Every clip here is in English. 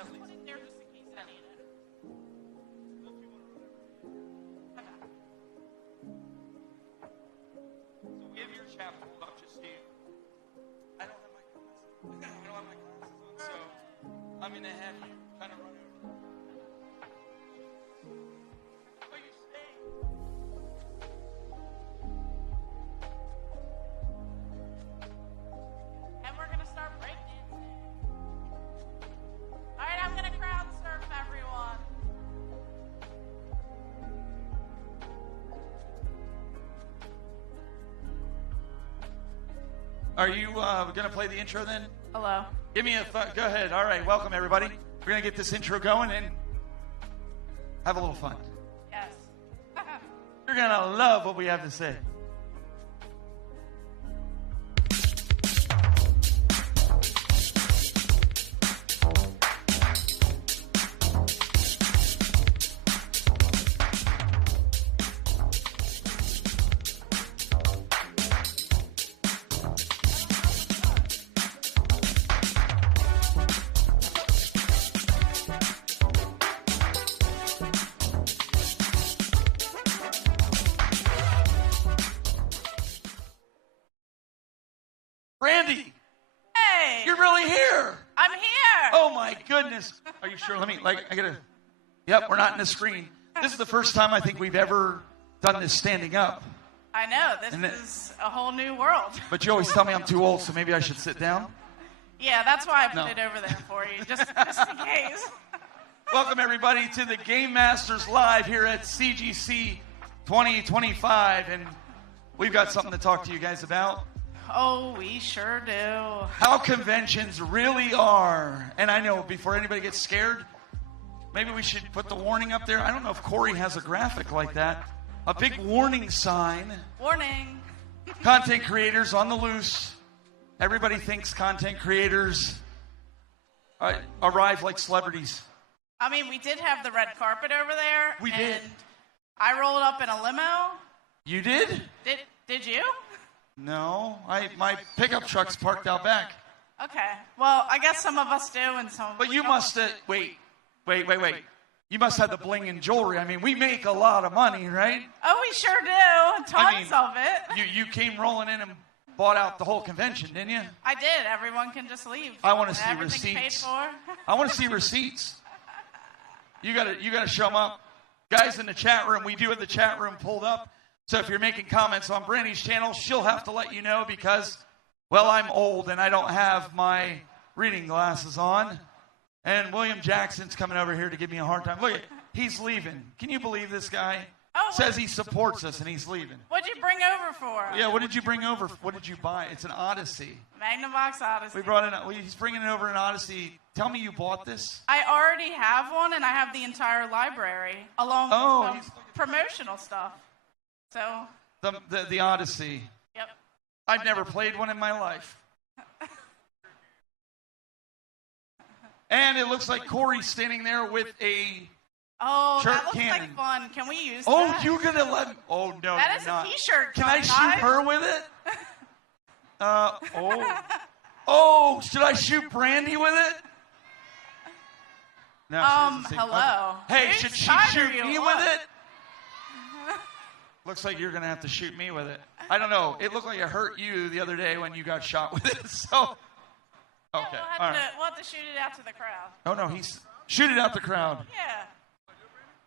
Just put it there just in case I need it. So we have your chat pulled up, just Steve. I don't have my glasses on, so I'm going to have you kind of run over them. What are you saying? And we're going to start breakdancing. All right, I'm going to crowd surf everyone. Are you going to play the intro then? Hello. Give me a go ahead. All right, welcome everybody. We're going to get this intro going and have a little fun. Yes. You're going to love what we have to say. Brandi, Hey. you're really here. I'm here. Oh my goodness. Are you sure? Yep, we're not in the screen. This is the first time I think we've ever done this standing up. I know. This is a whole new world. But you always tell me I'm too old, so maybe I should sit down. Yeah, that's why I put No. it over there for you, just in case. Welcome everybody to the Game Masters Live here at CGC 2025. And we've got something to talk to you guys about. Oh, we sure do. How conventions really are. And I know before anybody gets scared, maybe we should put the warning up there. I don't know if Corey has a graphic like that. A big warning sign. Warning. Content creators on the loose. Everybody thinks content creators arrive like celebrities. I mean, we did have the red carpet over there. We did. And I rolled up in a limo. You did? Did you? No. My pickup truck's parked out back. Okay. Well, I guess some of us do and some. But you must have... Wait. You must have the bling and jewelry. I mean, we make a lot of money, right? Oh, we sure do. Tons of it. You came rolling in and bought out the whole convention, didn't you? I did. Everyone can just leave. I want to see Everything's paid receipts. for. I want to see receipts. You gotta show them up. Guys in the chat room, we do have the chat room pulled up. So if you're making comments on Brandi's channel, she'll have to let you know because, well, I'm old and I don't have my reading glasses on. And William Jackson's coming over here to give me a hard time. Look, he's leaving. Can you believe this guy? Oh, Says he supports us and he's leaving. What'd you bring over for? Yeah, what did you bring over? What did you buy? It's an Odyssey. Magnavox Odyssey. We brought in. He's bringing it over an Odyssey. Tell me you bought this. I already have one, and I have the entire library along with some promotional stuff. So. The Odyssey. Yep. I've never played one in my life. And it looks like Corey's standing there with a that looks cannon. like fun. Can we use Oh, that? you're going to let me. Oh, no, That you're is not. a t-shirt. Can I guys. shoot her with it? Oh, should I shoot Brandi with it? No, she doesn't seem- hello. Okay. Hey, Whose should she side are shoot you me on? with it? Looks like you're going to have to shoot me with it. I don't know. It looked like it hurt you the other day when you got shot with it. So, okay. Yeah, we'll have to shoot it out to the crowd. Oh, no, shoot it out the crowd. Yeah.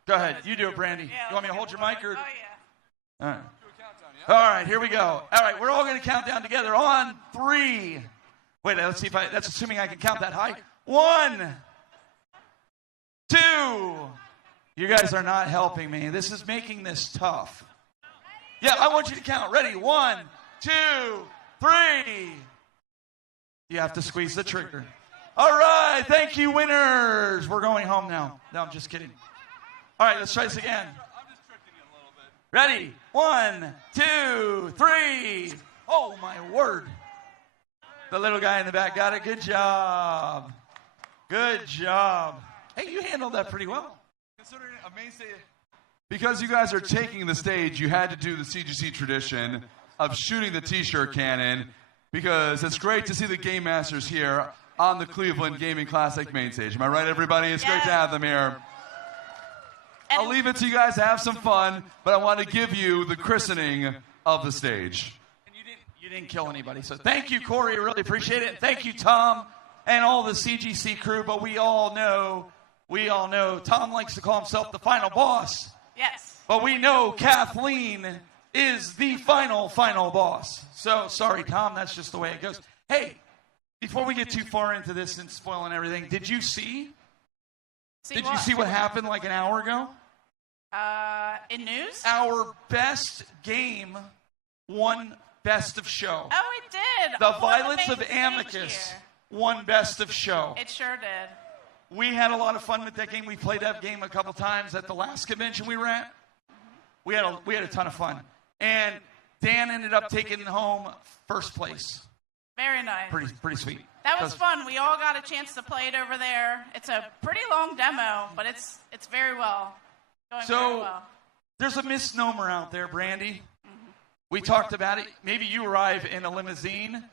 Go ahead. You do it, Brandi. Yeah, You want me to hold your mic? Or? Oh, yeah. All right. All right, here we go. All right, we're all going to count down together on 3. Wait, let's see if that's assuming I can count that high. 1, 2. You guys are not helping me. This is making this tough. Yeah, I want you to count. Ready? 1, 2, 3. You have to squeeze the trigger. All right, thank you, winners. We're going home now. No, I'm just kidding. All right, let's try this again. I'm just tricking you a little bit. Ready? 1, 2, 3. Oh, my word. The little guy in the back got it. Good job. Good job. Hey, you handled that pretty well. Considering a mainstay, because you guys are taking the stage, you had to do the CGC tradition of shooting the t-shirt cannon, because it's great to see the Game Masters here. on the Cleveland Gaming Classic main stage. Am I right, everybody? It's great to have them here. I'll leave it to you guys to have some fun, but I want to give you the christening of the stage. And you didn't kill anybody, so thank you, Corey. I really appreciate it. And thank you, Tom, and all the CGC crew. But we all know Tom likes to call himself the final boss. Yes. But we know Kathleen is the final boss. So, sorry, Tom, that's just the way it goes. Hey, before we get too far into this and spoiling everything, did you see what happened like an hour ago? In news? Our best game won best of show. Oh, it did. The Violence of Amicus won best of show. It sure did. We had a lot of fun with that game. We played that game a couple times at the last convention we were at. We had a ton of fun. And Dan ended up taking home first place. Very nice. Pretty sweet. That was fun. We all got a chance to play it over there. It's a pretty long demo, but it's very well. Going very well. There's a misnomer out there, Brandi. We talked about it. Maybe you arrive in a limousine.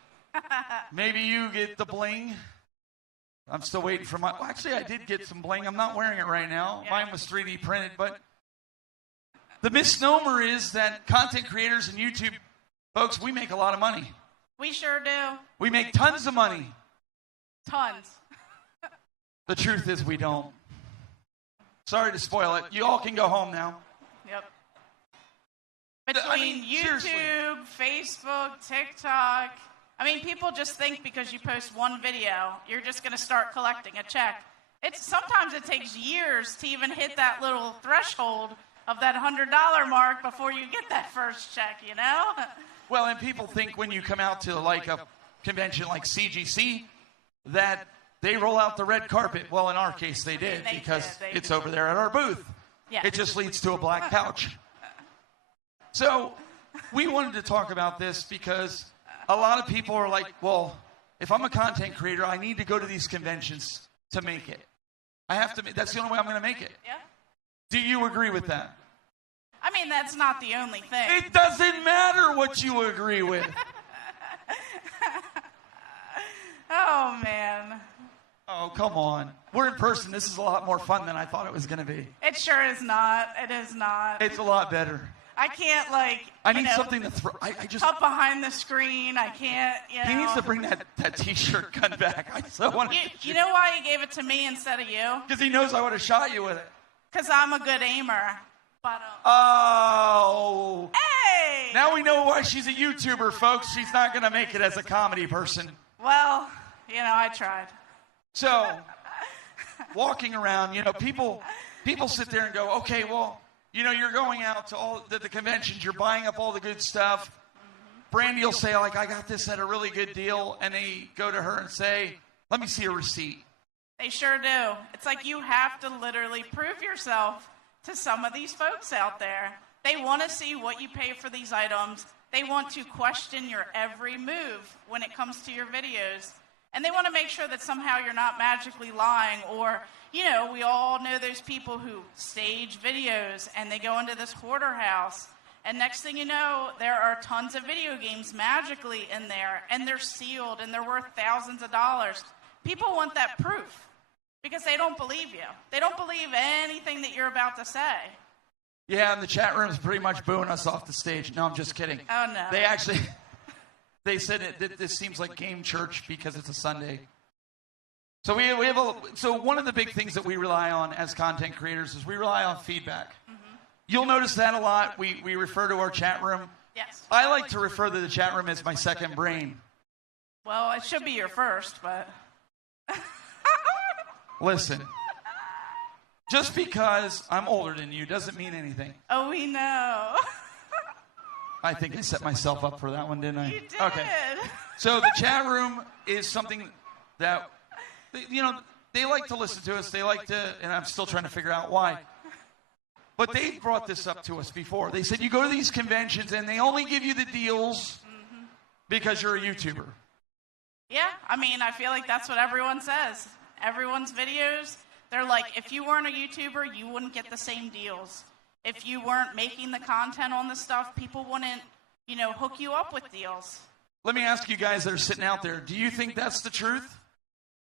Maybe you get the bling. I'm still waiting for my... Well, actually, I did get some bling. I'm not wearing it right now. Yeah. Mine was 3D printed, but... The misnomer is that content creators and YouTube folks, we make a lot of money. We sure do. We make tons of money. Tons. The truth is we don't. Sorry to spoil it. You all can go home now. Yep. Between YouTube, seriously. Facebook, TikTok. I mean, people just think because you post one video, you're just going to start collecting a check. Sometimes it takes years to even hit that little threshold of that $100 mark before you get that first check, you know? Well, and people think when you come out to like a convention like CGC that they roll out the red carpet. Well, in our case, they did because it's over there at our booth. Yeah. It just leads to a black couch. So we wanted to talk about this because a lot of people are like, well, if I'm a content creator, I need to go to these conventions to make it. I have to. That's the only way I'm going to make it. Yeah. Do you agree with that? I mean, that's not the only thing. It doesn't matter what you agree with. Oh, man. Oh, come on. We're in person. This is a lot more fun than I thought it was going to be. It sure is not. It is not. It's a lot better. I can't, I need something to throw. I just... Up behind the screen. I can't, He needs to bring that T-shirt gun back. I so want to... You know why he gave it to me instead of you? Because he knows I would have shot you with it. Because I'm a good aimer. But, oh. Hey! Now we know why she's a YouTuber, folks. She's not going to make it as a comedy person. Well, I tried. So, walking around, people sit there and go, okay, well, you're going out to all the conventions, you're buying up all the good stuff. Brandi will say, like, I got this at a really good deal, and they go to her and say, let me see a receipt. They sure do. It's like you have to literally prove yourself to some of these folks out there. They want to see what you pay for these items. They want to question your every move when it comes to your videos. And they want to make sure that somehow you're not magically lying or, we all know those people who stage videos and they go into this hoarder house. And next thing you know, there are tons of video games magically in there and they're sealed and they're worth thousands of dollars. People want that proof because they don't believe you. They don't believe anything that you're about to say. Yeah, and the chat room is pretty much booing us off the stage. No, I'm just kidding. Oh, no. They said this seems like game church because it's a Sunday. So so one of the big things that we rely on as content creators is we rely on feedback. Mm-hmm. You'll notice that a lot. We refer to our chat room. Yes. I like to refer to the chat room as my second brain. Well, it should be your first, but... Listen, just because I'm older than you doesn't mean anything. Oh, we know. I think I set myself up for that one, didn't I? You did. Okay. So the chat room is something that, they like to listen to us. They like to, and I'm still trying to figure out why. But they brought this up to us before. They said, you go to these conventions and they only give you the deals because you're a YouTuber. Yeah, I feel like that's what everyone says. Everyone's videos, they're like, if you weren't a YouTuber, you wouldn't get the same deals. If you weren't making the content on the stuff, people wouldn't, hook you up with deals. Let me ask you guys that are sitting out there, do you think that's the truth?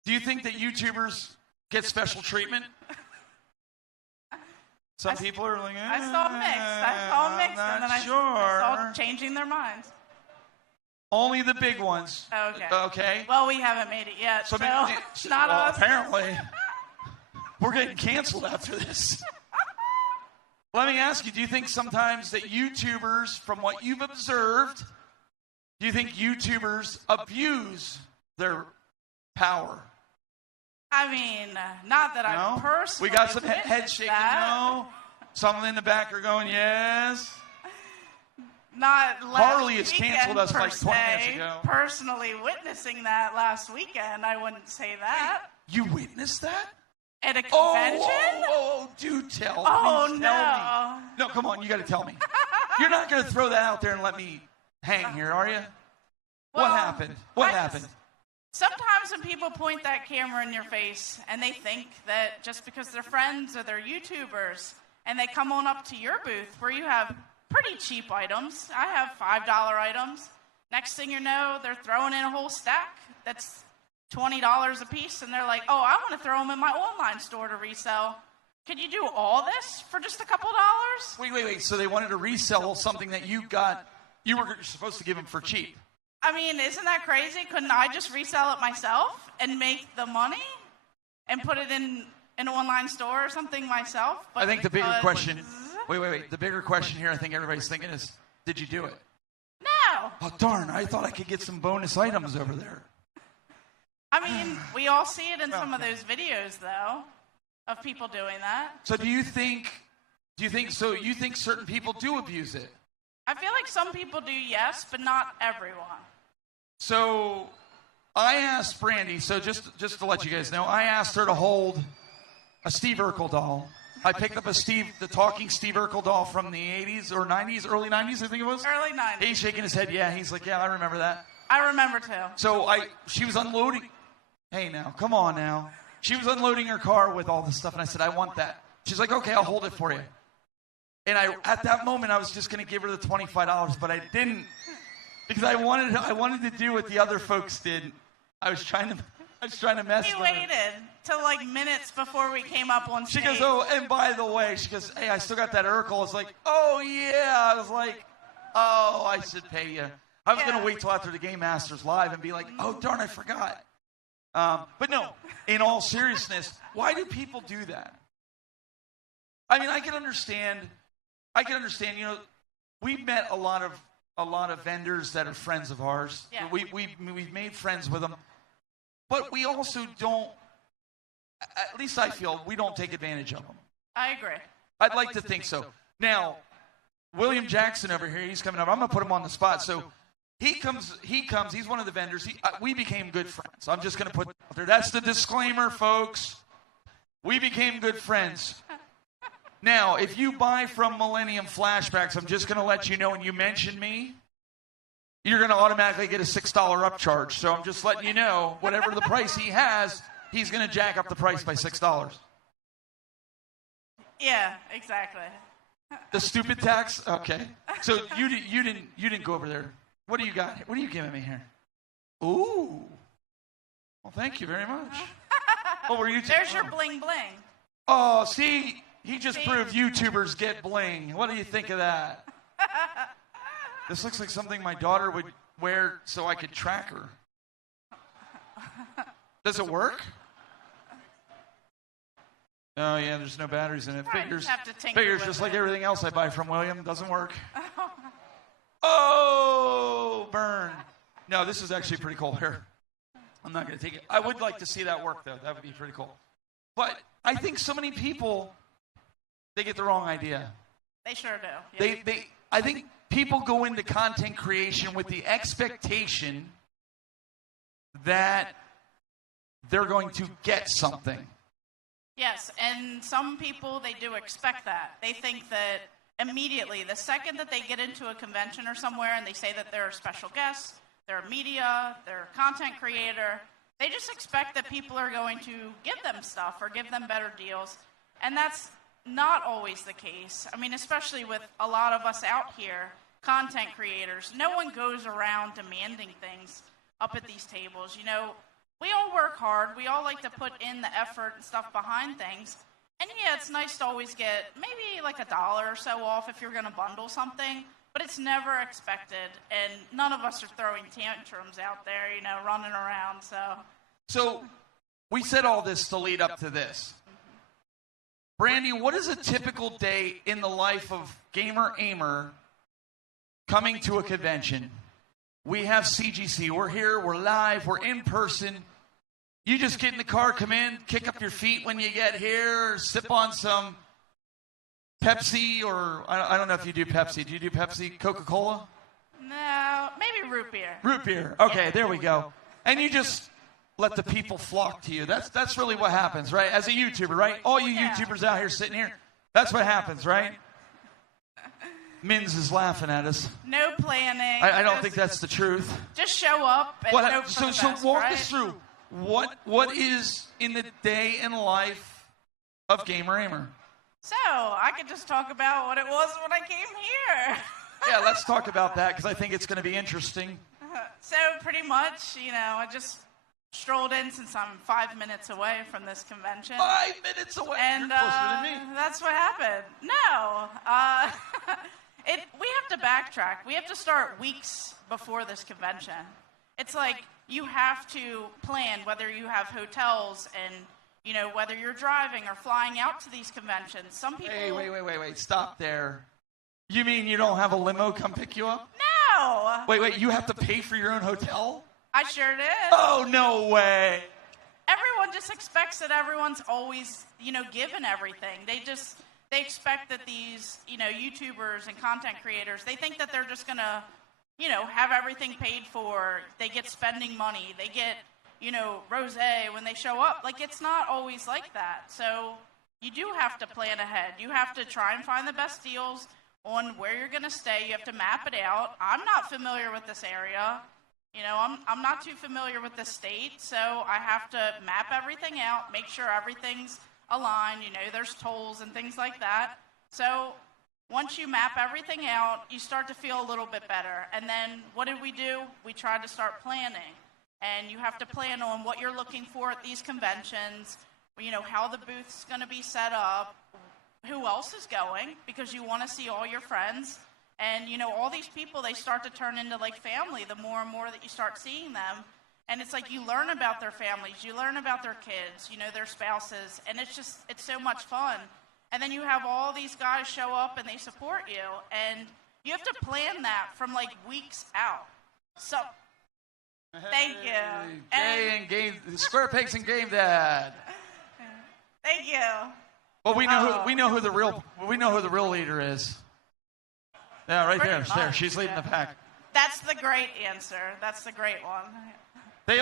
Do you think that YouTubers get special treatment? Some people are like, I saw mixed, and then I saw changing their minds. Only the big ones. Okay. Well, we haven't made it yet, so not us. Apparently, we're getting canceled after this. Let me ask you, do you think sometimes that YouTubers, from what you've observed, do you think YouTubers abuse their power? I mean, not that I personally. We got some head shaking, no? Some in the back are going, yes. Not Harley has canceled us like 20 minutes ago. Personally witnessing that last weekend, I wouldn't say that. You witnessed that? At a convention? Oh, do tell. Oh, Please no. Tell me. No, come on, you got to tell me. You're not going to throw that out there and let me hang here, are you? Well, what happened? What happened? Sometimes when people point that camera in your face and they think that just because they're friends or they're YouTubers and they come on up to your booth where you have pretty cheap items. I have $5 items. Next thing you know, they're throwing in a whole stack that's $20 a piece, and they're like, oh, I want to throw them in my online store to resell. Could you do all this for just a couple dollars? Wait. So they wanted to resell something that you were supposed to give them for cheap. I mean, isn't that crazy? Couldn't I just resell it myself and make the money and put it in an online store or something myself? But I think the bigger question, wait. The bigger question here I think everybody's thinking is, did you do it? No. Oh, darn. I thought I could get some bonus items over there. I mean, we all see it in some of those videos, though, of people doing that. So you think certain people do abuse it? I feel like some people do, yes, but not everyone. So I asked Brandi, so just to let you guys know, I asked her to hold a Steve Urkel doll. I picked up the talking Steve Urkel doll from the 80s or 90s, early 90s, I think it was. Early 90s. He's shaking his head, yeah. He's like, yeah, I remember that. I remember, too. So she was unloading. Hey, now, come on now. She was unloading her car with all this stuff, and I said, I want that. She's like, okay, I'll hold it for you. And at that moment, I was just going to give her the $25, but I didn't, because I wanted to do what the other folks did. I was trying to mess with her. You waited till like minutes before we came up on stage. She goes, oh, and by the way, she goes, hey, I still got that Urkel. I was like, oh, yeah. I was like, oh, I should pay you. I was going to wait till after the Game Masters Live and be like, oh, darn, I forgot. But no, in all seriousness, why do people do that? I mean, I can understand, you know, we've met a lot of vendors that are friends of ours. Yeah. We've made friends with them. But we also don't, at least I feel, we don't take advantage of them. I agree. I'd like to think so. Now, William Jackson over here, he's coming up. I'm going to put him on the spot. So he comes, he's one of the vendors. We became good friends. I'm just going to put it out there. That's the disclaimer, folks. We became good friends. Now, if you buy from Millennium Flashbacks, I'm just going to let you know, when you mention me, you're going to automatically get a $6 upcharge. So I'm just letting you know, whatever the price he has, he's going to jack up the price by $6. Yeah, exactly. The stupid tax? Okay. So you didn't go over there. What do you got? What are you giving me here? Ooh. Well, thank you very much. Oh, were you? There's your bling bling. Oh, see, he just proved YouTubers get bling. What do you think of that? This looks like something my daughter would wear so I could track her. Does it work? Oh, yeah, there's no batteries in it. Figures just like everything else I buy from William. Doesn't work. Oh, burn. No, this is actually pretty cool. Here. I'm not going to take it. I would like to see that work, though. That would be pretty cool. But I think so many people, they get the wrong idea. They sure do. Yeah. I think people go into content creation with the expectation that they're going to get something. Yes, and some people, they do expect that. They think that immediately, the second that they get into a convention or somewhere and they say that they're a special guest, they're a media, they're a content creator, they just expect that people are going to give them stuff or give them better deals. And that's not always the case. I mean, especially with a lot of us out here, content creators, no one goes around demanding things up at these tables. You know, we all work hard. We all like to put in the effort and stuff behind things. And yeah, it's nice to always get maybe like $1 or so off if you're going to bundle something, but it's never expected. And none of us are throwing tantrums out there, running around. So we said all this to lead up to this. Brandi, what is a typical day in the life of Gamer Ahmer coming to a convention? We have CGC. We're here. We're live. We're in person. You just get in the car, come in, kick up your feet when you get here, sip on some Pepsi, or I don't know if you do Pepsi. Do you do Pepsi? Coca-Cola? No, maybe root beer. Root beer. Okay, there we go. And you just let the people flock to you. That's really what happens, right? As a YouTuber, right? All you YouTubers out here sitting here, that's what happens, right? Mins is laughing at us. No planning. I don't think that's the truth. Just show up and hope for the best, so walk right? us through. What is in the day in life of Gamer Ahmer? So, I could just talk about what it was when I came here. Yeah, let's talk about that because I think it's going to be interesting. So, pretty much, I just strolled in since I'm 5 minutes away from this convention. 5 minutes away? And you're closer than me. That's what happened. No. We have to backtrack. We have to start weeks before this convention. It's like you have to plan whether you have hotels and, whether you're driving or flying out to these conventions. Some people... Hey, wait. Stop there. You mean you don't have a limo come pick you up? No. Wait. You have to pay for your own hotel? I sure did. Oh, no way. Everyone just expects that everyone's always, given everything. They expect that these, YouTubers and content creators, they think that they're just going to, have everything paid for. They get spending money. They get, rosé when they show up. Like, it's not always like that. So you do have to plan ahead. You have to try and find the best deals on where you're going to stay. You have to map it out. I'm not familiar with this area. I'm not too familiar with the state, so I have to map everything out, make sure everything's aligned. There's tolls and things like that. So once you map everything out, you start to feel a little bit better. And then what did we do? We tried to start planning. And you have to plan on what you're looking for at these conventions, how the booth's going to be set up, who else is going, because you want to see all your friends. And, all these people, they start to turn into, like, family the more and more that you start seeing them. And it's like you learn about their families, you learn about their kids, their spouses, and it's so much fun. And then you have all these guys show up and they support you, and you have to plan that from, like, weeks out. So, thank you. And game, Square Pigs and Game Dad. Thank you. Well, we know who the real leader is. Yeah, right there. She's leading the pack. That's the great answer. That's the great one. They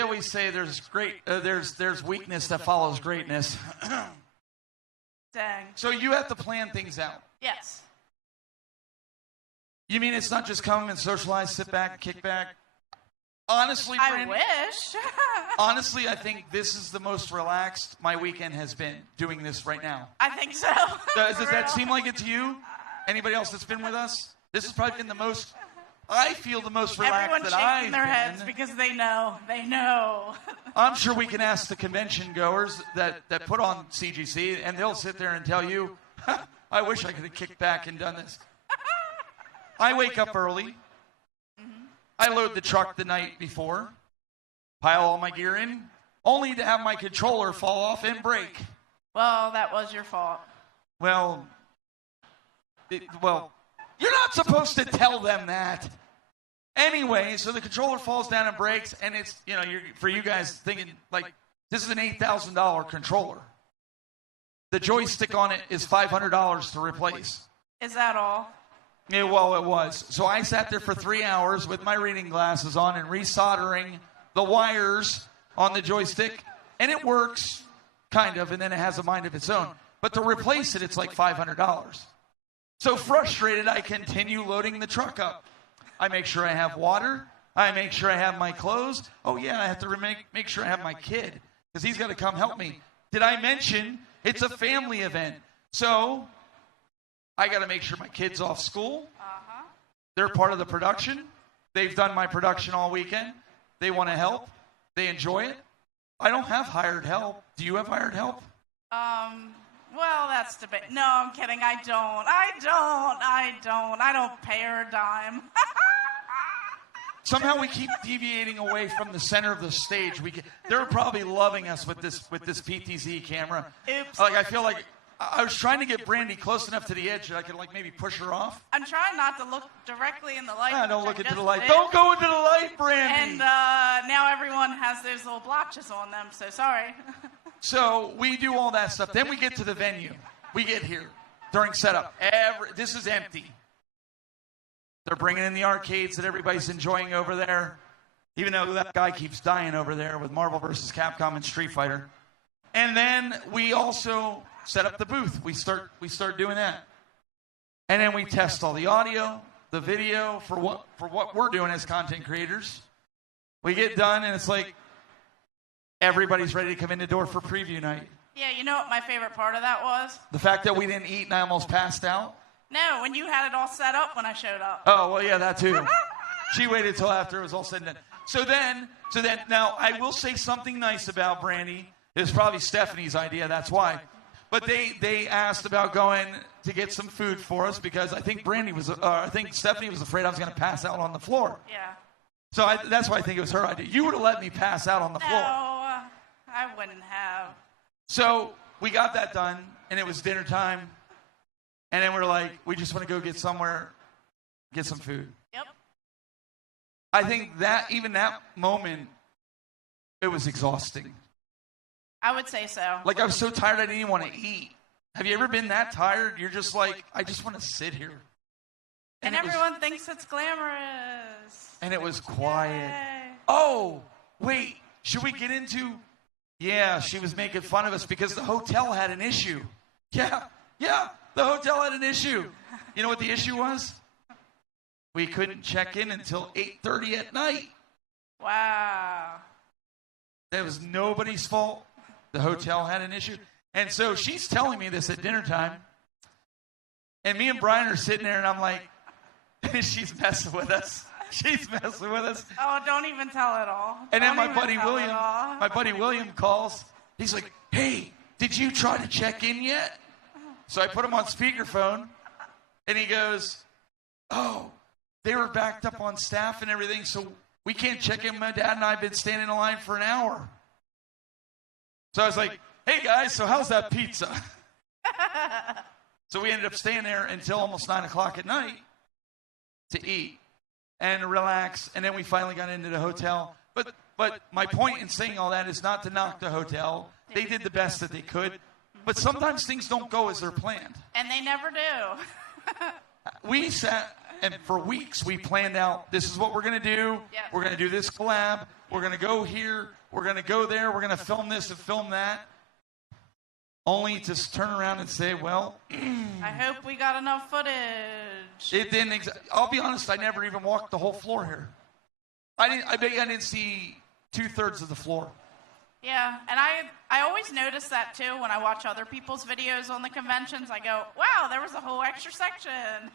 always say there's weakness that follows greatness. Dang. So you have to plan things out. Yes. You mean it's not just come and socialize, sit back, kick back? Honestly, I Brandi, wish. honestly, I think this is the most relaxed my weekend has been doing this right now. I think so. Does that seem like it to you? Anybody else that's been with us? This has probably been the most. I feel the most relaxed Everyone's that I've shaking their heads because they know. They know. I'm sure we can ask the convention goers that put on CGC, and they'll sit there and tell you, I wish I could have kicked back and done this. I wake up early. I load the truck the night before, pile all my gear in, only to have my controller fall off and break. Well, that was your fault. Well, you're not supposed to tell them that. Anyway, so the controller falls down and breaks, and it's, for you guys thinking, like, this is an $8,000 controller. The joystick on it is $500 to replace. Is that all? Yeah, well, it was. So I sat there for 3 hours with my reading glasses on and resoldering the wires on the joystick, and it works, kind of, and then it has a mind of its own. But to replace it, it's like $500. So frustrated, I continue loading the truck up. I make sure I have water. I make sure I have my clothes. Oh, yeah, I have to make sure I have my kid because he's got to come help me. Did I mention it's a family event? So I got to make sure my kid's off school. They're part of the production. They've done my production all weekend. They want to help. They enjoy it. I don't have hired help. Do you have hired help? Well, that's debate. No, I'm kidding. I don't pay her a dime. Somehow we keep deviating away from the center of the stage. They're probably loving us with this PTZ camera. Oops. Like I feel like I was trying to get Brandi close enough to the edge that I could like maybe push her off. I'm trying not to look directly in the light. Don't look into the light. Don't go into the light, Brandi. And now everyone has those little blotches on them, so sorry. So we do all that stuff. Then we get to the venue. We get here during setup. This is empty. They're bringing in the arcades that everybody's enjoying over there, even though that guy keeps dying over there with Marvel vs. Capcom and Street Fighter. And then we also set up the booth. We start doing that. And then we test all the audio, the video for what we're doing as content creators. We get done and it's like everybody's ready to come in the door for preview night. Yeah, you know what my favorite part of that was? The fact that we didn't eat and I almost passed out. No, when you had it all set up when I showed up. Oh, well, yeah, that too. She waited till after it was all said and done. So then, now I will say something nice about Brandi. It was probably Stephanie's idea, that's why. But they asked about going to get some food for us because I think Stephanie was afraid I was going to pass out on the floor. Yeah. So that's why I think it was her idea. You would have let me pass out on the floor. No, I wouldn't have. So we got that done, and it was dinner time. And then we're like, we just want to go get somewhere, get some food. Yep. I think that even that moment, it was exhausting. I would say so. Like I was so tired I didn't even want to eat. Have you ever been that tired? You're just like, I just want to sit here. And everyone thinks it's glamorous. And it was quiet. Yay. Oh, wait, should we get into... Yeah, she was making fun of us because the hotel had an issue. Yeah, the hotel had an issue. You know what the issue was? We couldn't check in until 8:30 at night. Wow. That was nobody's fault. The hotel had an issue. And so she's telling me this at dinner time. And me and Brian are sitting there and I'm like, she's messing with us. She's messing with us. Oh, don't even tell it all. And then my buddy William calls. He's like, hey, did you try to check in yet? So I put him on speakerphone, and he goes, oh, they were backed up on staff and everything, so we can't check in. My dad and I have been standing in line for an hour. So I was like, hey, guys, so how's that pizza? So we ended up staying there until almost 9 o'clock at night to eat and relax, and then we finally got into the hotel. But my point in saying all that is not to knock the hotel. They did the best that they could. But sometimes things don't go as they're planned. And they never do. We sat, and for weeks we planned out, this is what we're going to do. Yeah. We're going to do this collab. We're going to go here. We're going to go there. We're going to film this and film that. Only to turn around and say, well... I hope we got enough footage. It didn't. I'll be honest, I never even walked the whole floor here. I bet I didn't see 2/3 of the floor. Yeah, and I always notice that too when I watch other people's videos on the conventions. I go, wow, there was a whole extra section.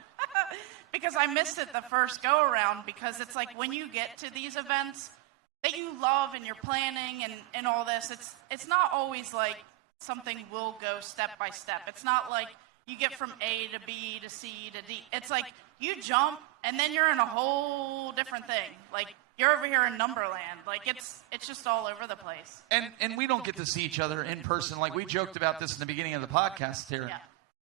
Because I missed it the first go around, because it's like when you get to these events that you love and you're planning and all this, it's not always like something will go step by step. It's not like you get from A to B to C to D. It's like you jump and then you're in a whole different thing. Like you're over here in Numberland. Like it's just all over the place. And we don't get to see each other in person. Like we joked about this in the beginning of the podcast here. Yeah.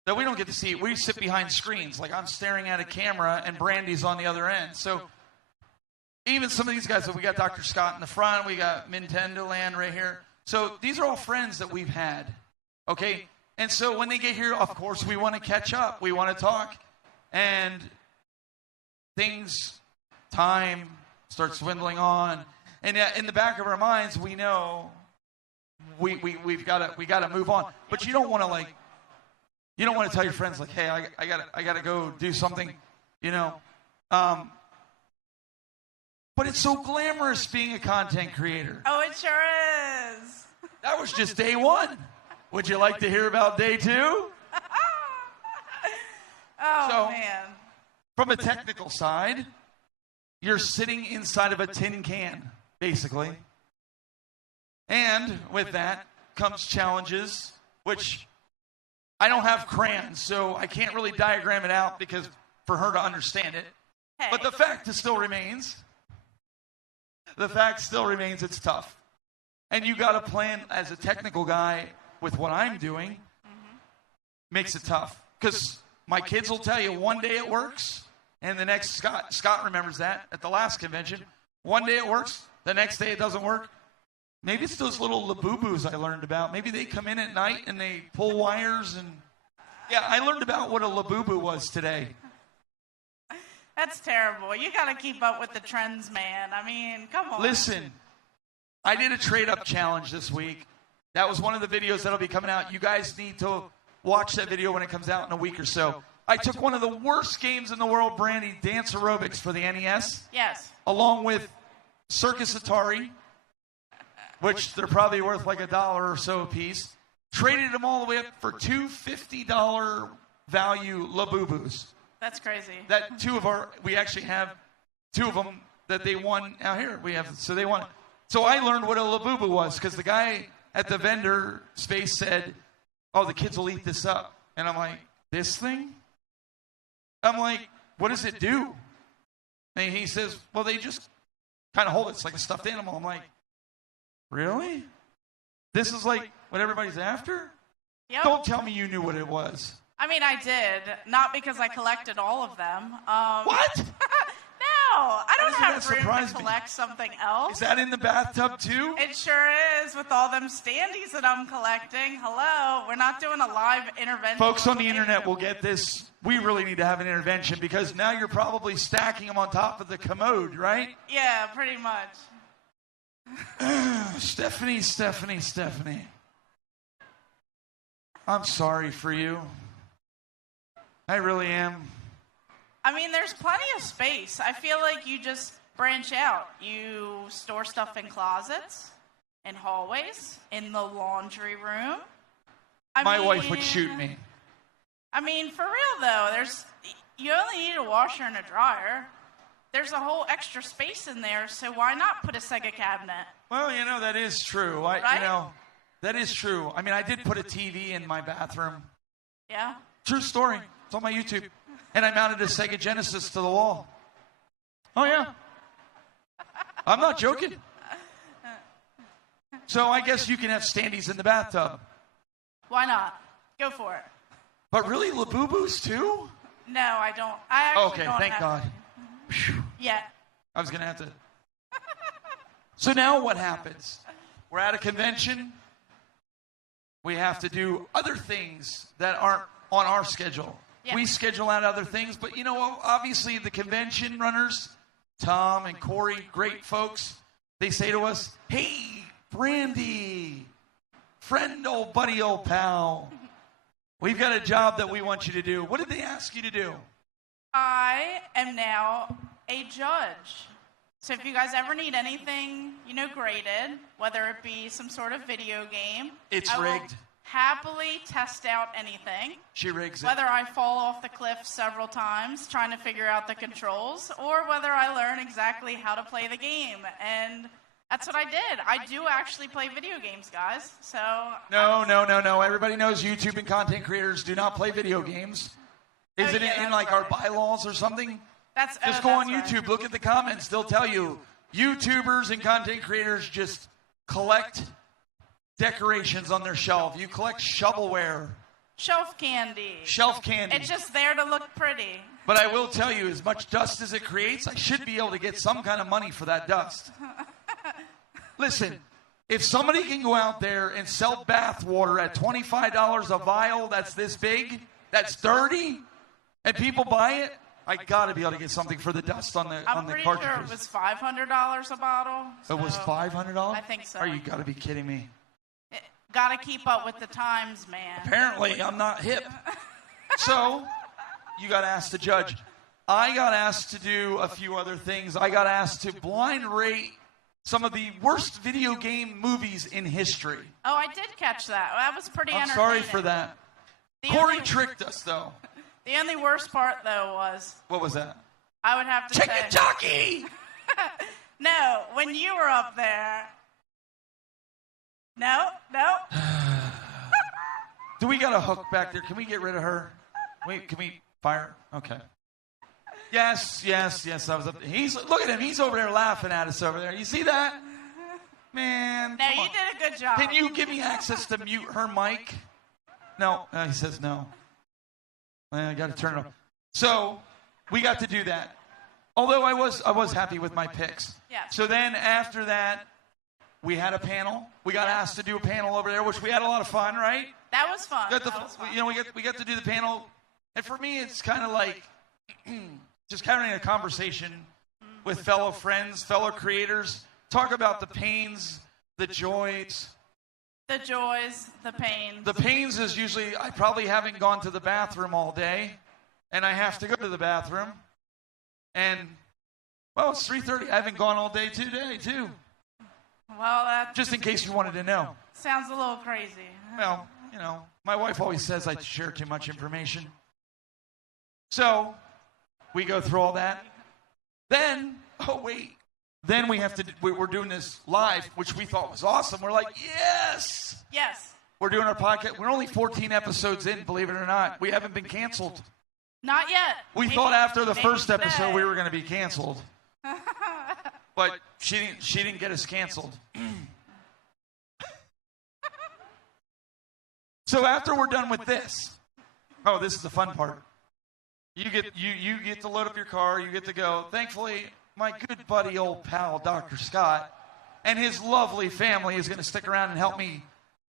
That we don't get to see. We sit behind screens. Like I'm staring at a camera and Brandi's on the other end. So even some of these guys, we got Dr. Scott in the front. We got Nintendo Land right here. So these are all friends that we've had. Okay? And so when they get here, of course, we want to catch up. We want to talk. And time starts dwindling on. And in the back of our minds, we know we've got to move on. But you don't want to tell your friends like, hey, I got to go do something, you know. But it's so glamorous being a content creator. Oh, it sure is. That was just day one. Would you like to hear about day two? Man. From a technical side, you're sitting inside of a tin can, basically. And with that comes challenges, which I don't have crayons, so I can't really diagram it out because for her to understand it. Hey. But the fact still remains. The fact still remains it's tough. And you got to plan as a technical guy with what I'm doing. Makes it tough. Because my kids will tell you one day it works, and the next, Scott remembers that at the last convention. One day it works, the next day it doesn't work. Maybe it's those little labubus I learned about. Maybe they come in at night and they pull wires and... Yeah, I learned about what a labubu was today. That's terrible. You got to keep up with the trends, man. I mean, come on. Listen, I did a trade-up challenge this week. That was one of the videos that'll be coming out. You guys need to watch that video when it comes out in a week or so. I took one of the worst games in the world, Brandi, Dance Aerobics for the NES. Yes. Along with Circus Atari, which they're probably worth like $1 or so a piece. Traded them all the way up for two $50 value labubus. That's crazy. That we actually have two of them that they won out here. So they won. So I learned what a labubu was because the guy at the vendor space said, oh, the kids will eat this up. And I'm like, this thing? I'm like, what does it do? And he says, well, they just kind of hold it. It's like a stuffed animal. I'm like, really? This is like what everybody's after? Yep. Don't tell me you knew what it was. I mean, I did. Not because I collected all of them. What? No, I don't have room surprised to me. collect something else. Is that in the bathtub too? It sure is with all them standees that I'm collecting. Hello, we're not doing a live intervention. Folks on the internet will get this. We really need to have an intervention because now you're probably stacking them on top of the commode, right? Yeah, pretty much. Stephanie. I'm sorry for you. I really am. I mean, there's plenty of space. I feel like you just branch out. You store stuff in closets, in hallways, in the laundry room. My wife would shoot me. I mean, for real though, you only need a washer and a dryer. There's a whole extra space in there, so why not put a Sega cabinet? Well, that is true. Right? That is true. I mean, I did put a TV in my bathroom. Yeah? True story. It's on my YouTube. And I mounted a Sega Genesis to the wall. Oh, yeah. I'm not joking. So I guess you can have standees in the bathtub. Why not? Go for it. But really, labubus too? No, I don't. I actually don't thank have God. Yeah. I was going to have to. So now what happens? We're at a convention. We have to do other things that aren't on our schedule. Yeah. We schedule out other things, but obviously the convention runners, Tom and Corey, great folks, they say to us, hey, Brandi, friend, old buddy, old pal, we've got a job that we want you to do. What did they ask you to do? I am now a judge. So if you guys ever need anything, graded, whether it be some sort of video game. It's I rigged. Will happily test out anything. She rigs it. Whether I fall off the cliff several times trying to figure out the controls, or whether I learn exactly how to play the game. And that's what I did. I do actually play video games, guys. So No. Everybody knows YouTube and content creators do not play video games. Is it in like our bylaws or something? Just go on YouTube, right. Look at the comments. They'll tell you. YouTubers and content creators just collect decorations on their shelf. You collect shovelware. Shelf candy. It's just there to look pretty. But I will tell you, as much dust as it creates, I should be able to get some kind of money for that dust. Listen, if somebody can go out there and sell bath water at $25 a vial that's this big, that's dirty, and people buy it, I got to be able to get something for the dust on the cartridges. I'm pretty sure it was $500 a bottle. So it was $500? I think so. You got to be kidding me. Got to keep up with the times, man. Apparently, I'm not hip. So, you got asked to judge. I got asked to do a few other things. I got asked to blind rate some of the worst video game movies in history. Oh, I did catch that. That was pretty entertaining. I'm sorry for that. Corey tricked us, though. The only worst part, though, was... What was that? I would have to say... Chicken jockey! No, when you were up there, No, no. Do we got a hook back there? Can we get rid of her? Wait, can we fire? Okay. Yes. I was up. Look at him. He's over there laughing at us over there. You see that? Man. No, you did a good job. Can you give me access to mute her mic? No. He says no. I got to turn it off. So we got to do that. Although I was happy with my picks. Yeah. So then after that, we had a panel. We got asked to do a panel over there, which we had a lot of fun, right? That was fun. We got to do the panel, and for me, it's kind of like just having a conversation with fellow friends, fellow creators. Talk about the pains, the joys. The joys, the pains. The pains is usually I probably haven't gone to the bathroom all day, and I have to go to the bathroom. And, well, it's 3:30. I haven't gone all day today, too. Well, that... Just in case you wanted to know. Sounds a little crazy. Well, my wife always says I share too much information. So, we go through all that. Then, then we're doing this live, which we thought was awesome. We're like, yes! Yes. We're doing our podcast. We're only 14 episodes in, believe it or not. We haven't been canceled. Not yet. We thought after the first episode we were going to be canceled. But she didn't get us canceled. So after we're done with this, this is the fun part. You get to load up your car, you get to go. Thankfully, my good buddy, old pal, Dr. Scott, and his lovely family is going to stick around and help me.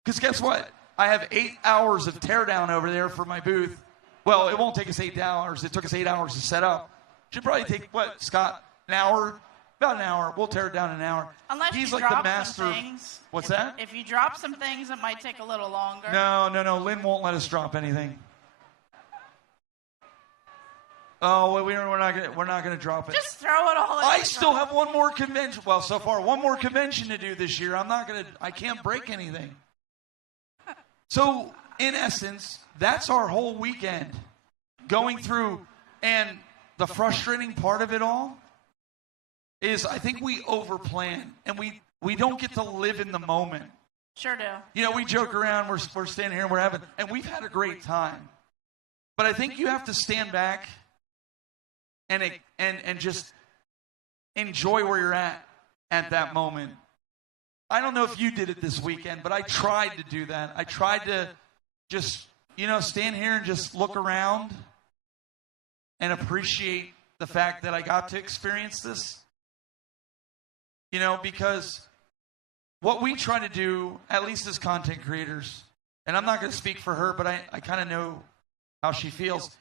Because guess what? I have 8 hours of teardown over there for my booth. Well, it won't take us 8 hours. It took us 8 hours to set up. Should probably take, Scott? An hour? About an hour. We'll tear it down in an hour. Unless he's you like drop the master. Some things. What's that? If you drop some things, it might take a little longer. No. Lynn won't let us drop anything. Oh, well, we're not gonna drop it. Just throw it all in. I still have one more convention. Well, so far, one more convention to do this year. I can't break anything. So, in essence, that's our whole weekend. Going through, and the frustrating part of it all is I think we overplan, and we don't get to live in the moment. Sure do. We joke around, we're standing here, and we've had a great time. But I think you have to stand back and just enjoy where you're at that moment. I don't know if you did it this weekend, but I tried to do that. I tried to just, stand here and just look around and appreciate the fact that I got to experience this. Because what we try to do, at least as content creators, and I'm not going to speak for her, but I kind of know how she feels,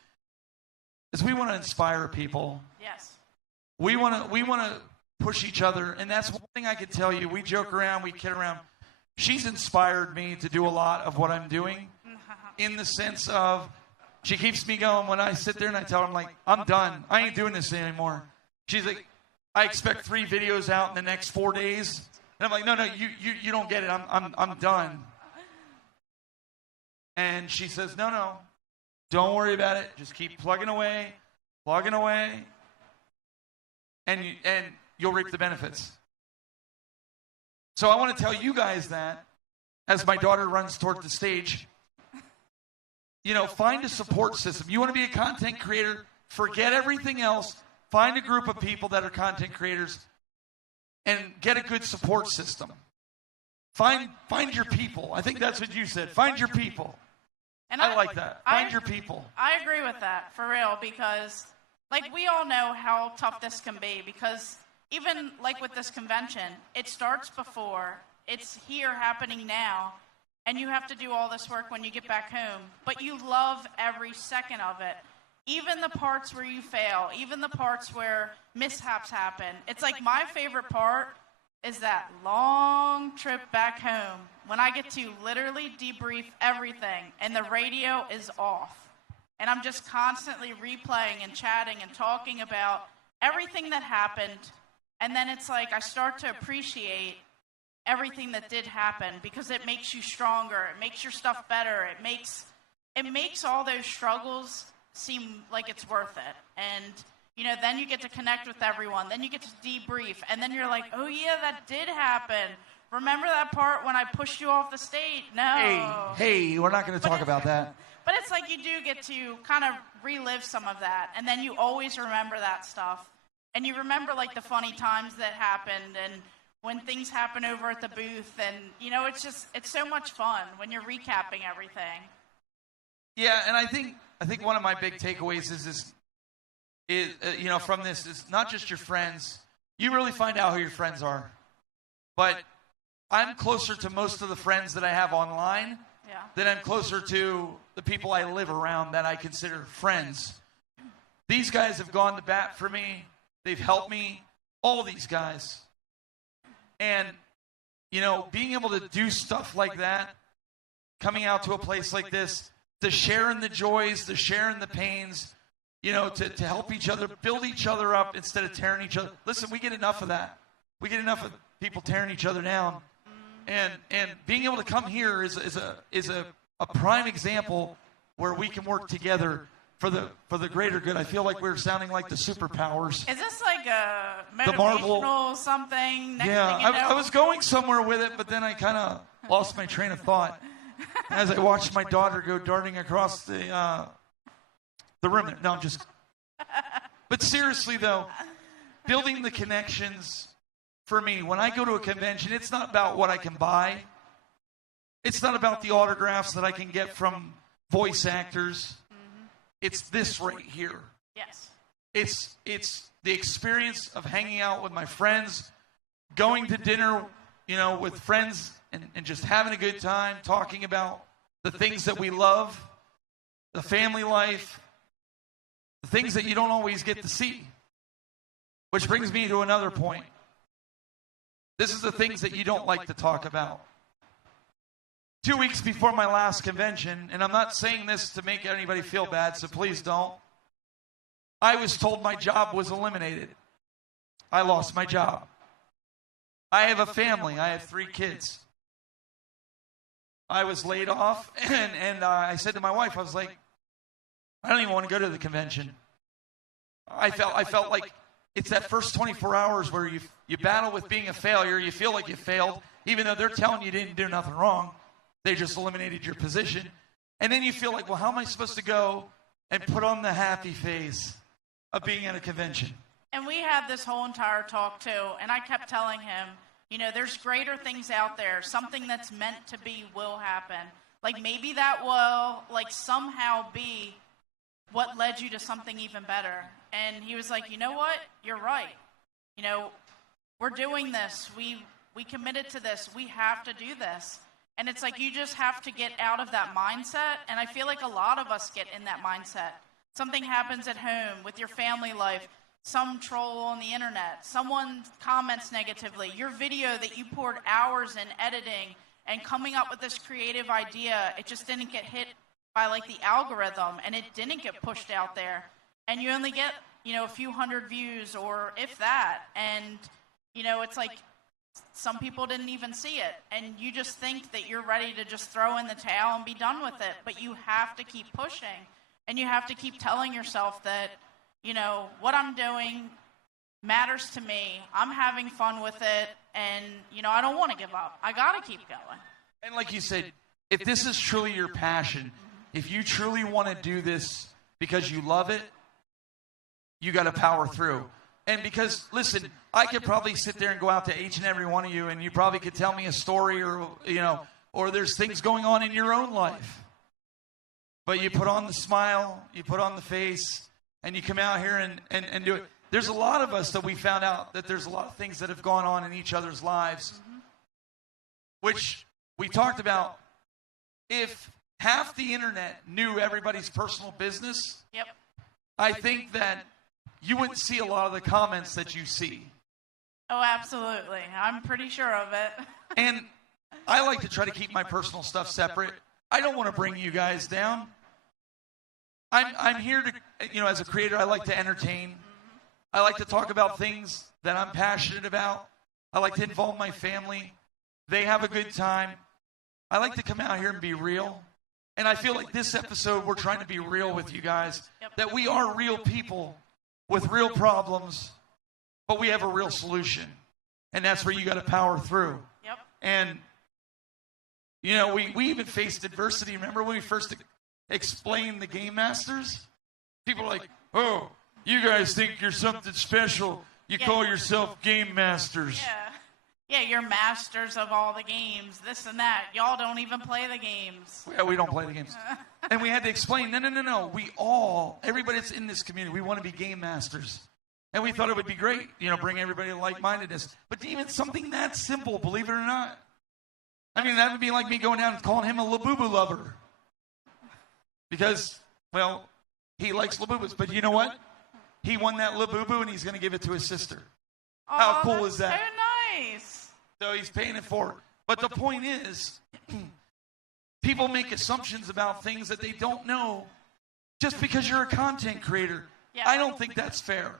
is we want to inspire people. Yes. We want to push each other, and that's one thing I can tell you. We joke around, we kid around. She's inspired me to do a lot of what I'm doing in the sense of she keeps me going when I sit there and I tell her, I'm done. I ain't doing this anymore. She's like, I expect 3 videos out in the next 4 days. And I'm like, no, you don't get it. I'm done. And she says, no, don't worry about it. Just keep plugging away, and you'll reap the benefits. So I want to tell you guys that as my daughter runs toward the stage, find a support system. You want to be a content creator, forget everything else. Find a group of people that are content creators and get a good support system. Find your people. I think that's what you said. Find your people. And I like that. Find your people. I agree with that, for real, because we all know how tough this can be, because even with this convention, it starts before, it's here happening now, and you have to do all this work when you get back home, but you love every second of it. Even the parts where you fail, even the parts where mishaps happen. It's my favorite part is that long trip back home when I get to literally debrief everything and the radio is off. And I'm just constantly replaying and chatting and talking about everything that happened. And then it's I start to appreciate everything that did happen because it makes you stronger. It makes your stuff better. It makes all those struggles seem like it's worth it. And, then you get to connect with everyone. Then you get to debrief. And then you're like, oh, yeah, that did happen. remember that part when I pushed you off the stage? No. Hey, we're not going to talk about that. But it's like you do get to kind of relive some of that, and then you always remember that stuff. And you remember, like, the funny times that happened and when things happen over at the booth. And, you know, it's so much fun when you're recapping everything. Yeah, and I think one of my big takeaways is you know, from this is not just your friends. You really find out who your friends are. But I'm closer to most of the friends that I have online than I'm closer to the people I live around that I consider friends. These guys have gone to bat for me. They've helped me, all these guys. And, you know, being able to do stuff like that, coming out to a place like this, to share in the joys, to share in the pains, you know, to help each other, build each other up instead of tearing each other. Listen, we get enough of that. We get enough of people tearing each other down. And being able to come here is a prime example where we can work together for the greater good. I feel like we're sounding like the superpowers. Is this like a motivational something? Next thing you know? I was going somewhere with it, but then I kind of lost my train of thought as I watched my daughter go darting across the room there. No, I'm just... But seriously, though, building the connections, for me, when I go to a convention, it's not about what I can buy. It's not about the autographs that I can get from voice actors. It's this right here. Yes. It's the experience of hanging out with my friends, going to dinner, you know, with friends and just having a good time, talking about the things that we love, the family life, the things that you don't always get to see. Which brings me to another point. This is the things that you don't like to talk about. 2 weeks before my last convention, and I'm not saying this to make anybody feel bad, so please don't. I was told my job was eliminated. I lost my job. I have a family. I have 3 kids. I was laid off, and I said to my wife, I was like, I don't even want to go to the convention. I felt like it's that first 24 hours where you battle with being a failure. You feel like you failed, even though they're telling you didn't do nothing wrong. They just eliminated your position. And then you feel like, well, how am I supposed to go and put on the happy face of being at a convention? And we had this whole entire talk, too, and I kept telling him, you know, there's greater things out there. Something that's meant to be will happen. Like, maybe that will, like, somehow be what led you to something even better. And he was like, you know what? You're right. You know, we're doing this. We committed to this. We have to do this. And it's like you just have to get out of that mindset. And I feel like a lot of us get in that mindset. Something happens at home with your family life. Some troll on the internet. Someone comments negatively. Your video that you poured hours in editing and coming up with this creative idea, it just didn't get hit by like the algorithm. And it didn't get pushed out there. And you only get, you know, a few hundred views or if that. And, you know, it's like... some people didn't even see it, and you just think that you're ready to just throw in the towel and be done with it, but you have to keep pushing, and you have to keep telling yourself that, you know, what I'm doing matters to me, I'm having fun with it, and, you know, I don't want to give up. I got to keep going. And like you said, if this is truly your passion, if you truly want to do this because you love it, you got to power through. And because, listen, I could probably sit there and go out to each and every one of you, and you probably could tell me a story or, you know, or there's things going on in your own life. But you put on the smile, you put on the face, and you come out here and do it. There's a lot of us that we found out that there's a lot of things that have gone on in each other's lives, which we talked about. If half the internet knew everybody's personal business, I think that you wouldn't see a lot of the comments that you see. Oh, absolutely. I'm pretty sure of it. And I like to try to keep my personal stuff separate. I don't want to bring you guys down. I'm here to, you know, as a creator, I like to entertain. I like to talk about things that I'm passionate about. I like to involve my family. They have a good time. I like to come out here and be real. And I feel like this episode, we're trying to be real with you guys. That we are real people with real problems, but we have a real solution. And that's where you got to power through. And, you know, we even faced adversity. Remember when we first explained the Game Masters? People are like, oh, you guys think you're something special. You call yourself Game Masters. Yeah, you're masters of all the games, this and that. Y'all don't even play the games. Yeah, we don't play the games. And we had to explain, no. Everybody that's in this community, we want to be game masters. And we thought it would be great, you know, bring everybody to like-mindedness. But even something that simple, believe it or not. I mean, that would be like me going down and calling him a Labubu lover. Because, well, he likes Labubus. But you know what? He won that Labubu and he's going to give it to his sister. How cool is that? So nice. So he's paying it forward. But the point is, people make assumptions about things that they don't know just because you're a content creator. Yeah. I don't think that's fair.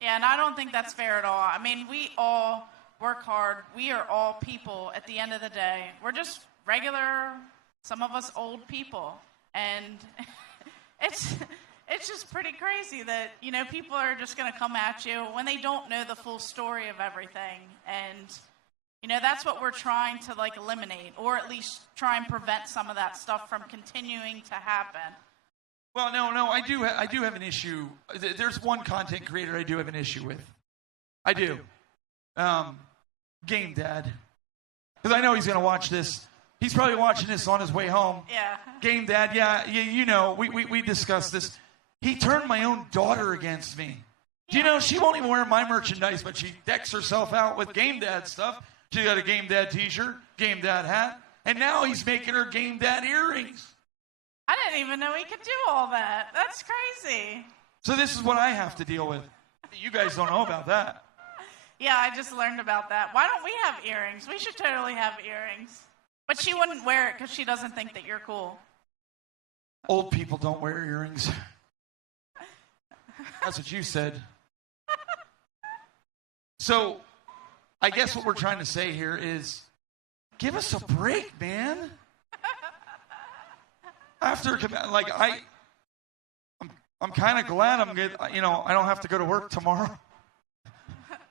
Yeah, and I don't think that's fair at all. I mean, we all work hard. We are all people at the end of the day. We're just regular, some of us old people. And it's just pretty crazy that, you know, people are just going to come at you when they don't know the full story of everything. And, you know, that's what we're trying to, like, eliminate, or at least try and prevent some of that stuff from continuing to happen. Well, no, I do have an issue. There's one content creator I do have an issue with. I do. Game Dad. Because I know he's going to watch this. He's probably watching this on his way home. Yeah. Game Dad, yeah, you know, we discussed this. He turned my own daughter against me. Do you know, she won't even wear my merchandise, but she decks herself out with Game Dad stuff. She got a Game Dad t-shirt, Game Dad hat, and now he's making her Game Dad earrings. I didn't even know he could do all that. That's crazy. So this is what I have to deal with. You guys don't know about that. Yeah, I just learned about that. Why don't we have earrings? We should totally have earrings. But she wouldn't wear it because she doesn't think that you're cool. Old people don't wear earrings. That's what you said. So, I guess what we're trying to say here is, give us a break, man. After, like, I'm kind of glad I'm good. You know, I don't have to go to work tomorrow.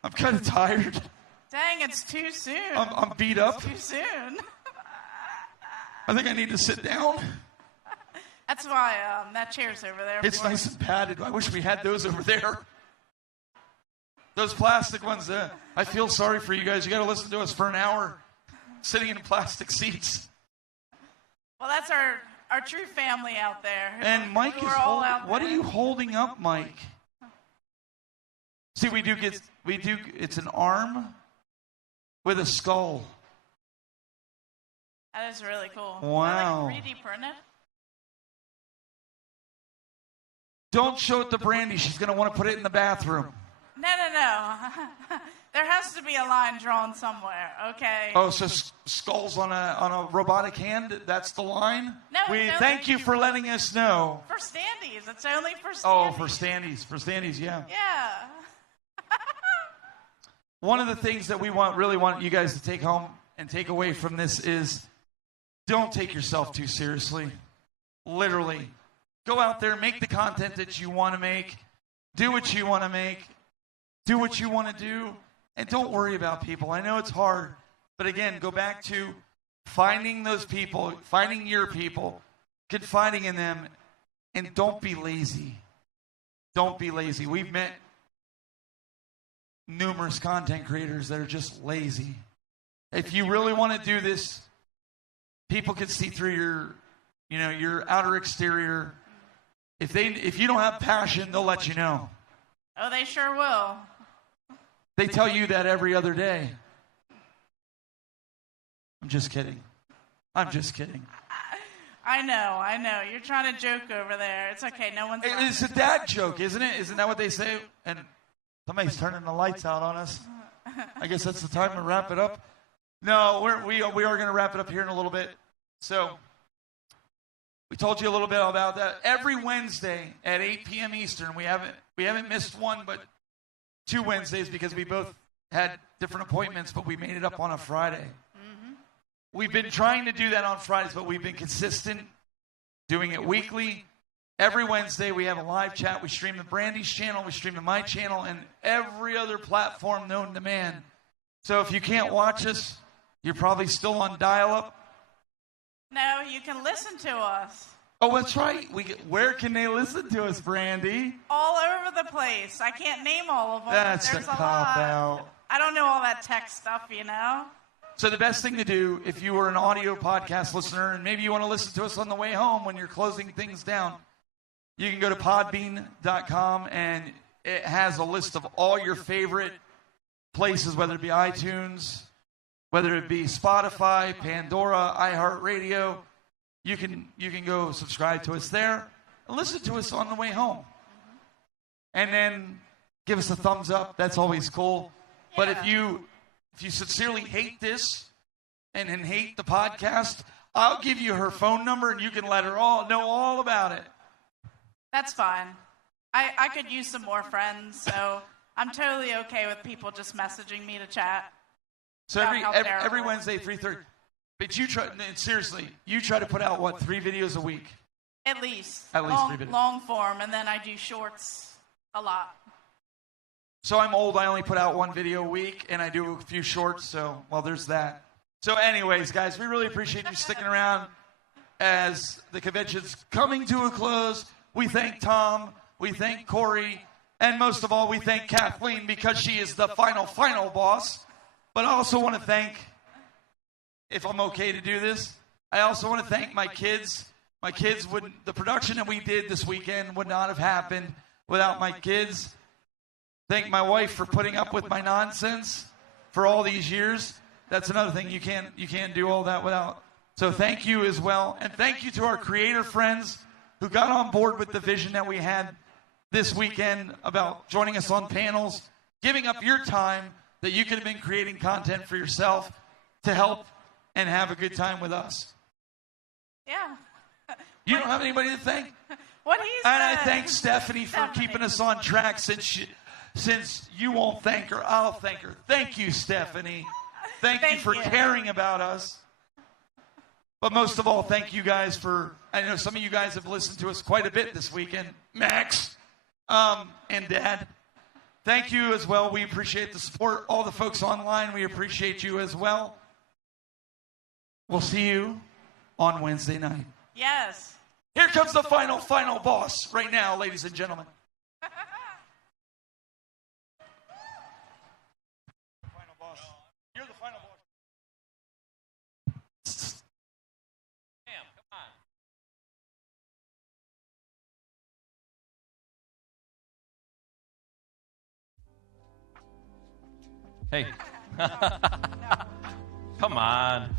I'm kind of tired. Dang, it's too soon. I'm beat up. It's too soon. I think I need to sit down. That's why that chair's over there. It's nice and padded. I wish we had those over there. Those plastic ones. I feel sorry for you guys. You got to listen to us for an hour, sitting in plastic seats. Well, that's our true family out there. And Mike is holding. What are you holding up, Mike? See, we do. It's an arm with a skull. That is really cool. Wow. Is that like 3D printed? Don't show it to Brandi. She's going to want to put it in the bathroom. No. There has to be a line drawn somewhere, okay? Oh, so skulls on a robotic hand? That's the line? No. Thank you for letting us know. For standees. It's only for standees. Oh, for standees, yeah. Yeah. One of the things that we really want you guys to take home and take away from this is, don't take yourself too seriously. Literally. Go out there, make the content that you want to make. Do what you want to make. Do what you want to do. And don't worry about people. I know it's hard. But again, go back to finding those people, finding your people, confiding in them, and don't be lazy. Don't be lazy. We've met numerous content creators that are just lazy. If you really want to do this, people can see through your outer exterior. If you don't have passion, they'll let you know. Oh, they sure will. They tell you that every other day. I'm just kidding. I know. You're trying to joke over there. It's okay. No one's laughing. It's a dad joke, isn't it? Isn't that what they say? And somebody's turning the lights out on us. I guess that's the time to wrap it up. No, we are going to wrap it up here in a little bit. So, we told you a little bit about that. Every Wednesday at 8 p.m. Eastern, we haven't missed one, but 2 Wednesdays because we both had different appointments, but we made it up on a Friday. Mm-hmm. We've been trying to do that on Fridays, but we've been consistent, doing it weekly. Every Wednesday, we have a live chat. We stream the Brandi's channel, we stream to my channel, and every other platform known to man. So if you can't watch us, You're probably still on dial-up. No, you can listen to us. Oh, that's right. Where can they listen to us, Brandi? All over the place. I can't name all of them. That's There's a a cop lot. out. I don't know all that tech stuff, you know? So the best thing to do, if you were an audio podcast listener, and maybe you want to listen to us on the way home when you're closing things down, you can go to podbean.com, and it has a list of all your favorite places, whether it be iTunes, whether it be Spotify, Pandora, iHeartRadio. You can go subscribe to us there and listen to us on the way home. And then give us a thumbs up. That's always cool. Yeah. But if you sincerely hate this and hate the podcast, I'll give you her phone number and you can let her know all about it. That's fine. I could use some more friends, so I'm totally okay with people just messaging me to chat. So every Wednesday, 3:30. But you try, seriously, you try to put out, what, 3 videos a week? At least. At least 3 videos. Long form, and then I do shorts a lot. So I'm old. I only put out 1 video a week, and I do a few shorts, so, well, there's that. So anyways, guys, we really appreciate you sticking around as the convention's coming to a close. We thank Tom. We thank Corey. And most of all, we thank Kathleen because she is the final boss. But I also want to thank, if I'm okay to do this, I also want to thank my kids. My kids the production that we did this weekend would not have happened without my kids. Thank my wife for putting up with my nonsense for all these years. That's another thing you can't do all that without. So thank you as well. And thank you to our creator friends who got on board with the vision that we had this weekend about joining us on panels, giving up your time that you could have been creating content for yourself to help and have a good time with us. Yeah. You don't have anybody to thank? What And I thank Stephanie for keeping us on track since you won't thank her, I'll thank her. Thank you, Stephanie. Thank you for caring about us. But most of all, thank you guys I know some of you guys have listened to us quite a bit this weekend. Max and Dad. Thank you as well. We appreciate the support. All the folks online, we appreciate you as well. We'll see you on Wednesday night. Yes. Here comes the final boss right now, ladies and gentlemen. Final boss. You're the final boss. Damn, come on. Hey. Come on.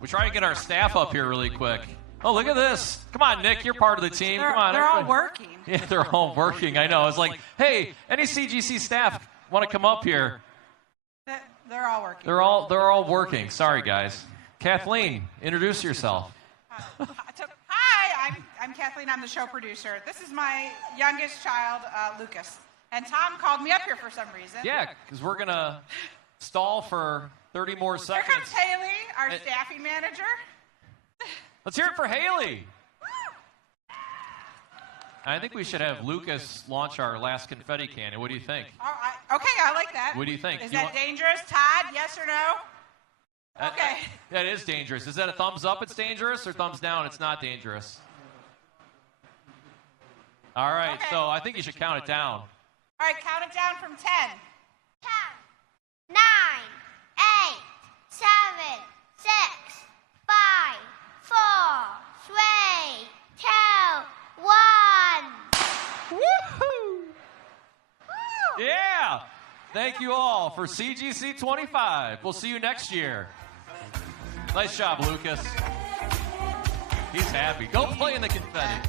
We try to get our staff up here really quick. Oh, look at this. Come on, Nick. You're part of the team. Come on. They're all working. Yeah, they're all working. I know. It's like, hey, any CGC staff want to come up here? They're all working. They're all working. Sorry, guys. Kathleen, introduce yourself. Hi, I'm Kathleen. I'm the show producer. This is my youngest child, Lucas. And Tom called me up here for some reason. Yeah, because we're going to stall for 30 more seconds. Here comes Haley, our staffing manager. Let's hear it for Haley. I think we should have Lucas launch our last confetti cannon. What do you think? Okay, I like that. What do you think? Is that dangerous? Todd, yes or no? Okay. That is dangerous. Is that a thumbs up it's dangerous or thumbs down it's not dangerous? All right, Okay. So I think you should count it down. All right, count it down from 10. 10, 9, 8, 7, 6, 5, 4, 3, 2, 1. Woohoo! Yeah! Thank you all for CGC 25. We'll see you next year. Nice job, Lucas. He's happy. Go play in the confetti.